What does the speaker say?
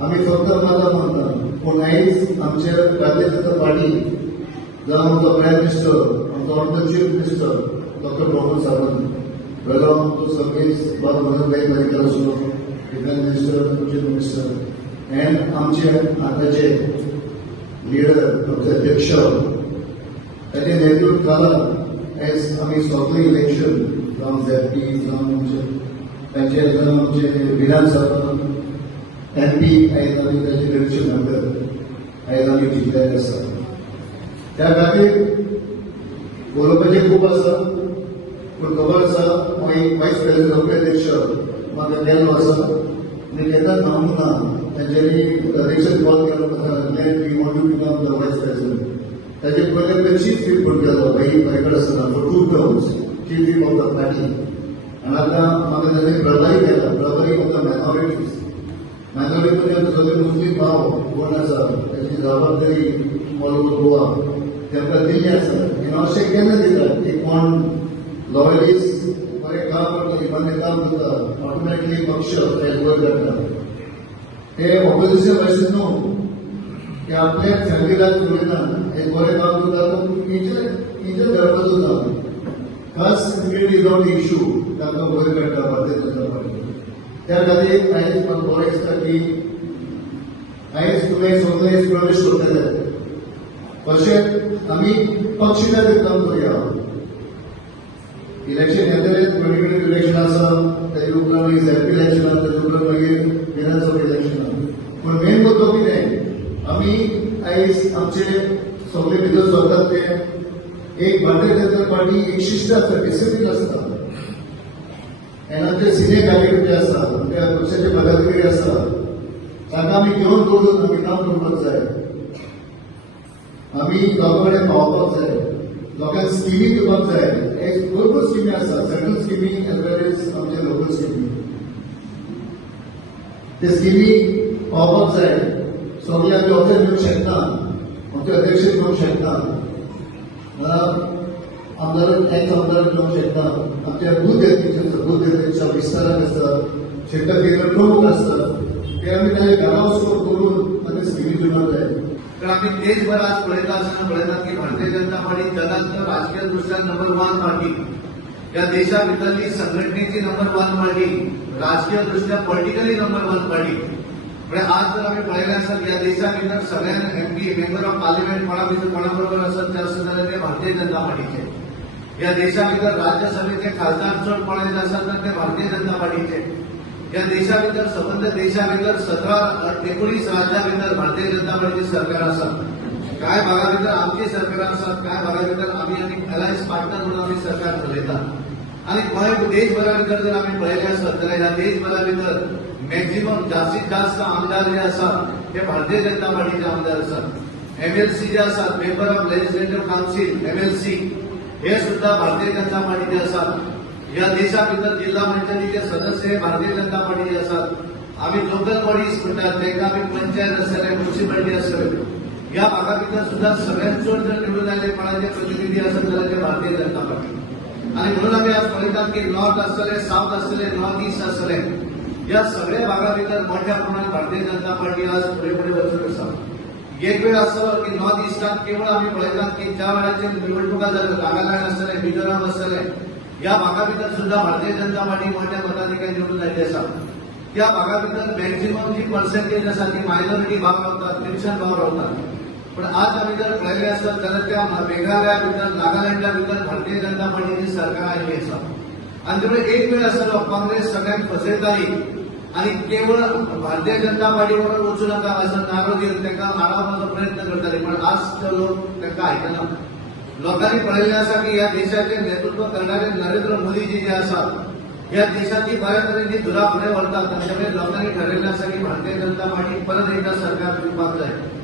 आम्ही फक्त मला म्हणतो कोणाहीच आमच्या भारतीय जनता पार्टी जावन आमचो प्रायम मिनिस्टर आमचो honourable chief minister doctor Pramod Sawant वेगळो आमचो सर्व्हीस बाब मनोहरभाई पर्रीकर आसलो defence minister chief minister end आमचे आताचे लीडर आमचे अध्यक्ष ताचे नेतृत्व घाला एज आमी सगळे इलेक्शन जावं झॅपी जावं आमचे विधानसभा MP आयज आमी ताचे इलेक्शन मेंबर आयज आमी जिखलेले आसा त्या खातीर उलोवपाचें खूब आसा पूण खबर आसा वायस प्रेसिडेंट उपाध्यक्ष म्हाका गेल्लो आसा आनी तेका नांव ना तांच्यांनी इलेक्शन कॉल केलो we want to become the vice president ताचे पयले चीफ व्हीप म्हूण गेलो भाई पर्रीकर आसतना for 2 terms chief whip of the party आनी आतां म्हाका ताणें प्रभारी केला प्रभारी ऑफ द मायनॉरिटीज मायनॉरिटी सगळे मुस्लीम भाव कोण आसा ताची जबाबदारी ऑल ओव्हर गोवा तांकां दिल्ली आसा आनी अशें केन्ना दितात की कोण लॉयलिस्ट बरें काम करता इमानदार काम करता ऑटोमॅटिकली पक्ष फेल्युअर करता ते ऑपोजिशन अशें न्हू की आपल्या फॅमिलीला उलयना एक बरें काम करता इंजे धर्माचो ना खास कम्युनिटी जावन इश्यू तांकां बरें करता भारतीय जनता पार्टी त्या खातीर आयज म्हाका बरें दिसता की आयज तुवें सगळे प्रवेश करतले तशेंच आमी पक्ष खातीर काम करुया इलेक्शन येतले 2020 इलेक्शन आसा ताचे उपरांत झॅपी इलेक्शन आसा ताचे उपरांत मागीर विधानसभा इलेक्शन पूण मेन मुद्दो कितें आमी आयज आमचे सगळे भितर सरतात ते एक भारतीय जनता पार्टी एक शिस्त आसता डिसिप्लीन आसता आनी आमचे सिनियर कॅबिनेट आसा आमच्या पक्षाचे पदाधिकारी आसा ताका आमी घेवन दवरून आमी काम करपाक जाय आमी लोकां कडेन पावपाक जाय लोकांक स्किमी दिवपाक जाय एक भरपूर स्किमी आसा सेंट्रल स्किमी एज वेल एज आमच्या लोकल स्किमी ते स्किमी पावपाक जाय सगळे आमी ऑफिस घेवंक शकना आमचे अध्यक्ष घेवंक शकना आमदार एक्स आमदार घेवंक शकना आमच्या बूथ अध्यक्ष विस्ताराक आसता क्षेत्र केंद्र प्रमुख आसता ते आमी ताचे घरा वचून करून आमी स्किमी दिवपाक जाय तर आम्ही देशभर आज पळयता आसतना पळयतात की भारतीय जनता पार्टी जगात राजकीय दृष्ट्या नंबर 1 पार्टी या देशा भितरली संघटनेची नंबर 1 पार्टी राजकीय दृष्ट्या पॉलिटिकली नंबर 1 पार्टी म्हणजे आज जर आम्ही पळयलें आसत या देशा भितर सगळ्यान MP मेंबर ऑफ पार्लिमेंट कोणाबरोबर आसत ते आसत जाल्यार ते भारतीय जनता पार्टीचे या देशा भितर राज्यसभेचे खासदार चड पळयत आसत तर ते भारतीय जनता पार्टीचे या देशा भितर संबंध देशा भितर 19 राज्यां भितर भारतीय जनता पार्टीचे सरकार आसा काय भागा भितर आमची सरकार आसात काय भागा भितर आमी आनी अलायन्स पार्टनर म्हणून आमी सरकार चलयतात आणि गोंय देशभरा भितर जर आमी पळयलें आसत जाल्यार ह्या देशभरा भितर मॅक्झिमम जास्तीत जास्त आमदार जे आसात ते भारतीय जनता पार्टीचे आमदार आसात MLC जे आसात member of legislative council MLC हे सुद्धा भारतीय जनता पार्टीचे आसात या देशा भितर जिल्हा मंडळाचे सदस्य भारतीय जनता पार्टीचे आसात आम्ही लोकल बॉडीज म्हणतात तांकां आमी पंचायत आसतले म्युनिसिपालिटी आसतले या भागा भितर सुद्धा सगळ्यात चड जर निवडून आयले कोणाचे प्रतिनिधी आसत जाल्यार ते भारतीय जनता पार्टी आणि म्हणून आम्ही आज पळयतात की नॉर्थ आसतले साऊथ आसतले नॉर्थ ईस्ट आसतले या सगळ्या भागा भितर मोठ्या प्रमाणात भारतीय जनता पार्टी आज फुडें फुडें वचून आसा एक वेळ असो की नॉर्थ ईस्टात केवळ आम्ही पळयतात की ज्या वेळाचेर निवडणुका जाल्यो नागालँड आसतले मिझोराम आसतले या भागा भितर सुद्धा भारतीय जनता पार्टी मोठ्या मताधिक्यान निवडून आयली आसा त्या भागा भितर मॅक्झिमम जी पर्सेंटेज आसा ती मायनॉरिटी भाग रावतात क्रिश्चन भाग रावतात पण आज आम्ही जर पळयलें आसत जाल्यार त्या मेघालया भितर नागालँडा भितर भारतीय जनता पार्टीची सरकार आयिल्ली आसा आनी त्यामुळे एक वेळ आसलो काँग्रेस सगळ्यांक फसयताली आणि केवळ भारतीय जनता पार्टी बरोबर वचू नका असं नाराजी तांकां आडावपाचो प्रयत्न करताले पण आज ते लोक तांकां आयकना लोकांनी पळयलें आसा की ह्या देशाचे नेतृत्व करणारे नरेंद्र मोदीजी जे आसात ह्या देशाची बऱ्या तरेची धुरा फुडें व्हरतात आनी त्यामुळे लोकांनी ठरयल्लें आसा की भारतीय जनता पार्टी परत एकदा सरकार दिवपाक जाय